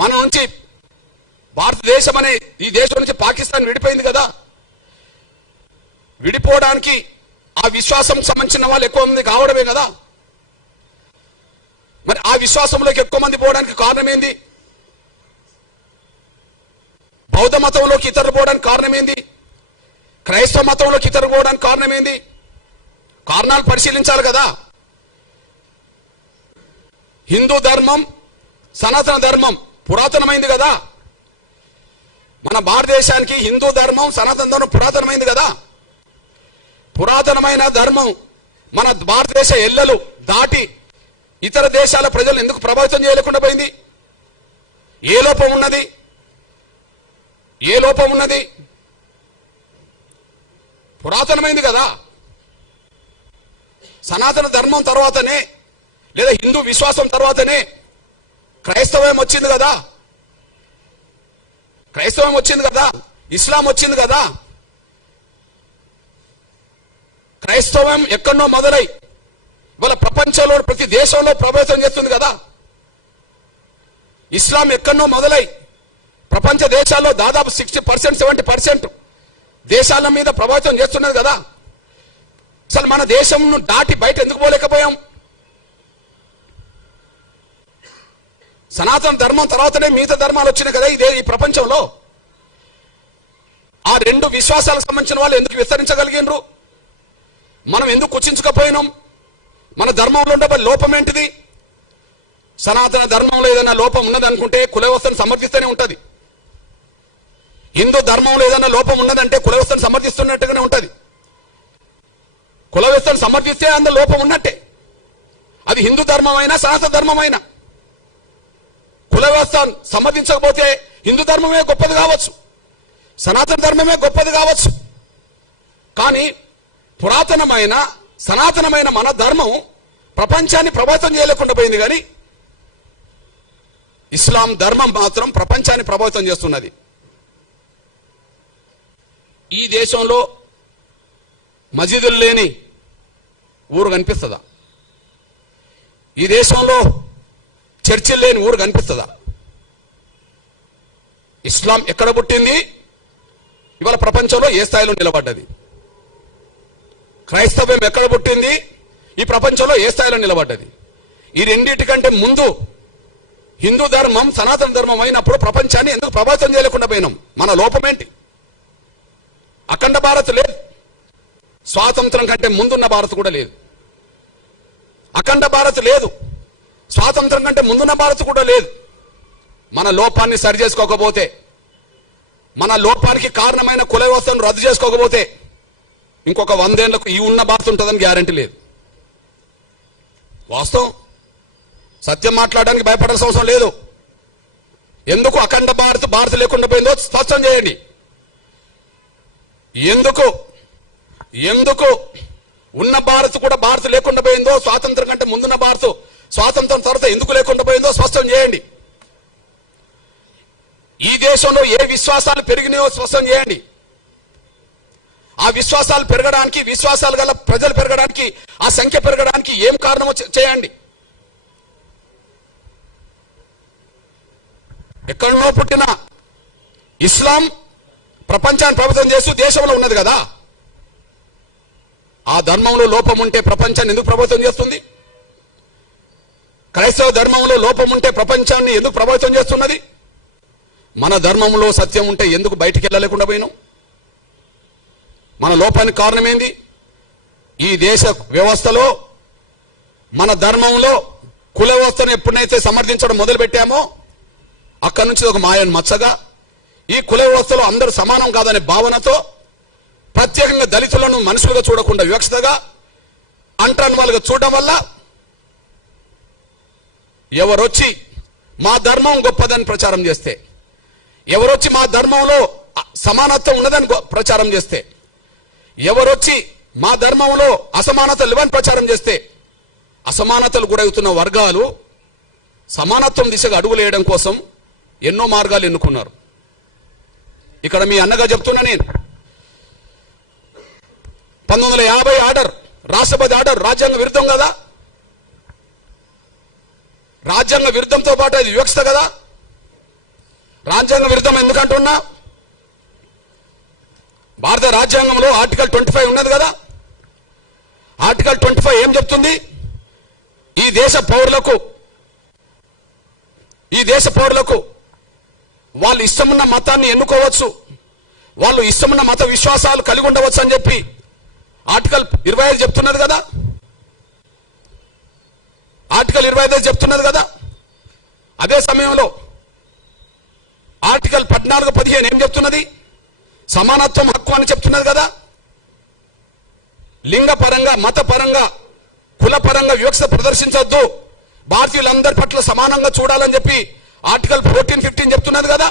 మన నుంచి భారతదేశం అనే ఈ దేశం నుంచి పాకిస్తాన్ విడిపోయింది కదా. విడిపోవడానికి ఆ విశ్వాసం సంబంధించిన వాళ్ళు ఎక్కువ మంది కావడమే కదా. మరి ఆ విశ్వాసంలోకి ఎక్కువ మంది పోవడానికి కారణం ఏంది? బౌద్ధ మతంలోకి ఇతరులు పోవడానికి కారణం ఏంది? క్రైస్తవ మతంలోకి ఇతరులు పోవడానికి కారణం ఏంది? కారణాలు పరిశీలించాలి కదా. హిందూ ధర్మం, సనాతన ధర్మం పురాతనమైంది కదా. మన భారతదేశానికి హిందూ ధర్మం, సనాతన ధర్మం పురాతనమైంది కదా. పురాతనమైన ధర్మం మన భారతదేశ ఎల్లలు దాటి ఇతర దేశాల ప్రజలు ఎందుకు ప్రభావితం చేయలేకుండా పోయింది? ఏ లోపం ఉన్నది? ఏ లోపం ఉన్నది? పురాతనమైంది కదా. సనాతన ధర్మం తర్వాతనే లేదా హిందూ విశ్వాసం తర్వాతనే క్రైస్తవం వచ్చింది కదా. క్రైస్తవం వచ్చింది కదా, ఇస్లాం వచ్చింది కదా. క్రైస్తవం ఎక్కడో మొదలై ఇవాళ ప్రపంచంలో ప్రతి దేశంలో ప్రభావితం చేస్తుంది కదా. ఇస్లాం ఎక్కడో మొదలై ప్రపంచ దేశాల్లో దాదాపు 60%, 70% దేశాల మీద ప్రభావితం చేస్తున్నది కదా. అసలు మన దేశం దాటి బయట ఎందుకు పోలేకపోయాం? సనాతన ధర్మం తర్వాతనే మిగతా ధర్మాలు వచ్చినాయి కదా ఈ ప్రపంచంలో. ఆ రెండు విశ్వాసాలకు సంబంధించిన వాళ్ళు ఎందుకు విస్తరించగలిగినరు? మనం ఎందుకు కుచించకపోయినాం? మన ధర్మంలో ఉండే లోపం ఏంటిది? సనాతన ధర్మంలో ఏదైనా లోపం ఉన్నదనుకుంటే కుల వ్యవస్థను సమర్థిస్తూనే ఉంటది. హిందూ ధర్మంలో ఏదైనా లోపం ఉన్నదంటే కుల వ్యవస్థను సమర్థిస్తున్నట్టుగానే ఉంటది. కుల వ్యవస్థను సమర్థిస్తే అందులో లోపం ఉన్నట్టే. అది హిందూ ధర్మం అయినా సనాతన ధర్మం అయినా. కుల వ్యవస్థ సమర్థించకపోతే హిందూ ధర్మమే గొప్పది కావచ్చు, సనాతన ధర్మమే గొప్పది కావచ్చు. కానీ పురాతనమైన సనాతనమైన మన ధర్మం ప్రపంచాన్ని ప్రభావితం చేయలేకుండా పోయింది. కానీ ఇస్లాం ధర్మం మాత్రం ప్రపంచాన్ని ప్రభావితం చేస్తున్నది. ఈ దేశంలో మసీదులు లేని ఊరు కనిపిస్తుందా? ఈ దేశంలో చర్చిలు లేని ఊరు కనిపిస్తుందా? ఇస్లాం ఎక్కడ పుట్టింది? ఇవాళ ప్రపంచంలో ఏ స్థాయిలో నిలబడ్డది? క్రైస్తవ్యం ఎక్కడ పుట్టింది? ఈ ప్రపంచంలో ఏ స్థాయిలో నిలబడ్డది? ఈ రెండింటికంటే ముందు హిందూ ధర్మం, సనాతన ధర్మం అయినప్పుడు ప్రపంచాన్ని ఎందుకు ప్రభావితం చేయలేకుండా పోయినాం? మన లోపం ఏంటి? అఖండ భారత్ లేదు, స్వాతంత్రం కంటే ముందున్న భారత్ కూడా లేదు. అఖండ భారత్ లేదు, స్వాతంత్రం కంటే ముందున్న భారత్ కూడా లేదు. మన లోపాన్ని సరి చేసుకోకపోతే, మన లోపానికి కారణమైన కుల వ్యవస్థను రద్దు చేసుకోకపోతే ఇంకొక 100 ఏళ్లకు ఈ ఉన్న భారత్ ఉంటుందని గ్యారంటీ లేదు. వాస్తవం, సత్యం మాట్లాడడానికి భయపడాల్సిన అవసరం లేదు. ఎందుకు అఖండ భారత్ లేకుండా పోయిందో స్పష్టం చేయండి. ఎందుకు ఉన్న భారత్ కూడా భారత్ లేకుండా పోయిందో, స్వాతంత్రం కంటే ముందున్న భారత్ స్వాతంత్రం తర్వాత ఎందుకు లేకుండా పోయిందో స్పష్టం చేయండి. ఈ దేశంలో ఏ విశ్వాసాలు పెరిగినాయో స్పష్టం చేయండి. ఆ విశ్వాసాలు పెరగడానికి, విశ్వాసాలు గల ప్రజలు పెరగడానికి, ఆ సంఖ్య పెరగడానికి ఏం కారణమో చేయండి. ఎక్కడనో పుట్టిన ఇస్లాం ప్రపంచాన్ని ప్రభావితం చేస్తూ దేశంలో ఉన్నది కదా. ఆ ధర్మంలో లోపం ఉంటే ప్రపంచాన్ని ఎందుకు ప్రభావితం చేస్తుంది? క్రైస్తవ ధర్మంలో లోపం ఉంటే ప్రపంచాన్ని ఎందుకు ప్రభావితం చేస్తున్నది? మన ధర్మంలో సత్యం ఉంటే ఎందుకు బయటికి వెళ్ళలేకుండా పోయినాం? మన లోపానికి కారణం ఏంది? ఈ దేశ వ్యవస్థలో, మన ధర్మంలో కుల వ్యవస్థను ఎప్పుడైతే సమర్థించడం మొదలు పెట్టామో అక్కడి నుంచి ఒక మాయను మచ్చగా, ఈ కుల వ్యవస్థలో అందరూ సమానం కాదనే భావనతో ప్రత్యేకంగా దళితులను మనుషులుగా చూడకుండా వివక్షతగా, అంటరాని వాళ్ళుగా చూడడం వల్ల ఎవరొచ్చి మా ధర్మం గొప్పదని ప్రచారం చేస్తే, ఎవరొచ్చి మా ధర్మంలో సమానత్వం ఉన్నదని ప్రచారం చేస్తే, ఎవరొచ్చి మా ధర్మంలో అసమానతలు లేవని ప్రచారం చేస్తే, అసమానతలు గురవుతున్న వర్గాలు సమానత్వం దిశగా అడుగులేయడం కోసం ఎన్నో మార్గాలు ఎన్నుకున్నారు. ఇక్కడ మీ అన్నగా చెప్తున్నా నేను, 1950 ఆర్డర్, రాష్ట్రపతి ఆర్డర్ రాజ్యాంగ విరుద్ధం కదా. రాజ్యాంగ విరుద్ధంతో పాటు అది వివక్షత కదా. రాజ్యాంగ విరుద్ధం ఎందుకంటున్నా? భారత రాజ్యాంగంలో ఆర్టికల్ 25 ఉన్నది కదా. ఆర్టికల్ 25 ఏం చెప్తుంది? ఈ దేశ పౌరులకు వాళ్ళు ఇష్టమున్న మతాన్ని ఎన్నుకోవచ్చు, వాళ్ళు ఇష్టమున్న మత విశ్వాసాలు కలిగి ఉండవచ్చు అని చెప్పి ఆర్టికల్ 25 చెప్తున్నది కదా. ఆర్టికల్ 25 చెప్తున్నది కదా. అదే సమయంలో ఆర్టికల్ 14, 15 ఏం చెప్తున్నది? సమానత్వం హక్కు అని చెప్తున్నది కదా. లింగపరంగా, మతపరంగా, కులపరంగా వివక్ష ప్రదర్శించొద్దు, భారతీయులందరి పట్ల సమానంగా చూడాలని చెప్పి ఆర్టికల్ 14, 15 చెప్తున్నది కదా.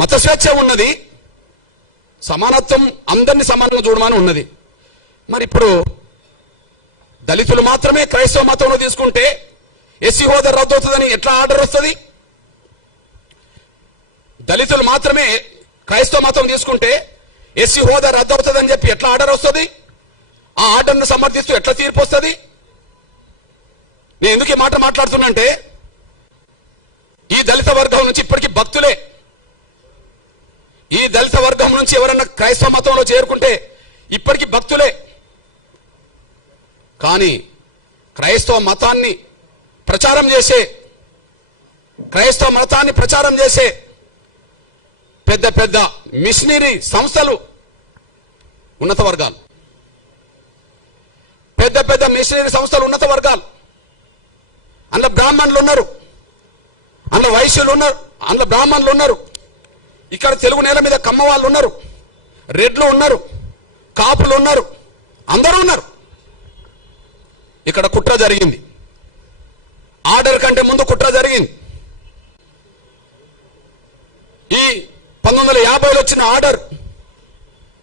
మత స్వేచ్ఛ ఉన్నది, సమానత్వం అందరినీ సమానంగా చూడమని ఉన్నది. మరి ఇప్పుడు దళితులు మాత్రమే క్రైస్తవ మతంలో తీసుకుంటే ఎస్సీ హోదా రద్దు అవుతుందని ఎట్లా ఆర్డర్ వస్తుంది? దళితులు మాత్రమే క్రైస్తవ మతం తీసుకుంటే ఎస్సీ హోదా రద్దు అవుతుందని చెప్పి ఎట్లా ఆర్డర్ వస్తుంది? ఆ ఆర్డర్ను సమర్థిస్తూ ఎట్లా తీర్పు వస్తుంది? నేను ఎందుకు ఈ మాట మాట్లాడుతున్నంటే, ఈ దళిత వర్గం నుంచి ఇప్పటికీ భక్తులే, ఈ దళిత వర్గం నుంచి ఎవరన్నా క్రైస్తవ మతంలో చేరుకుంటే ఇప్పటికీ భక్తులే. కానీ క్రైస్తవ మతాన్ని ప్రచారం చేసే పెద్ద పెద్ద మిషనరీ సంస్థలు ఉన్నత వర్గాలు, పెద్ద మిషనరీ సంస్థలు ఉన్నత వర్గాలు. అందులో బ్రాహ్మణులు ఉన్నారు, అందులో వైశ్యులు ఉన్నారు, అందులో బ్రాహ్మణులు ఉన్నారు. ఇక్కడ తెలుగు నేల మీద కమ్మ వాళ్ళు ఉన్నారు, రెడ్లు ఉన్నారు, కాపులు ఉన్నారు, అందరూ ఉన్నారు. ఇక్కడ కుట్ర జరిగింది. ఆర్డర్ కంటే ముందు కుట్ర జరిగింది. ఈ 1950లో వచ్చిన ఆర్డర్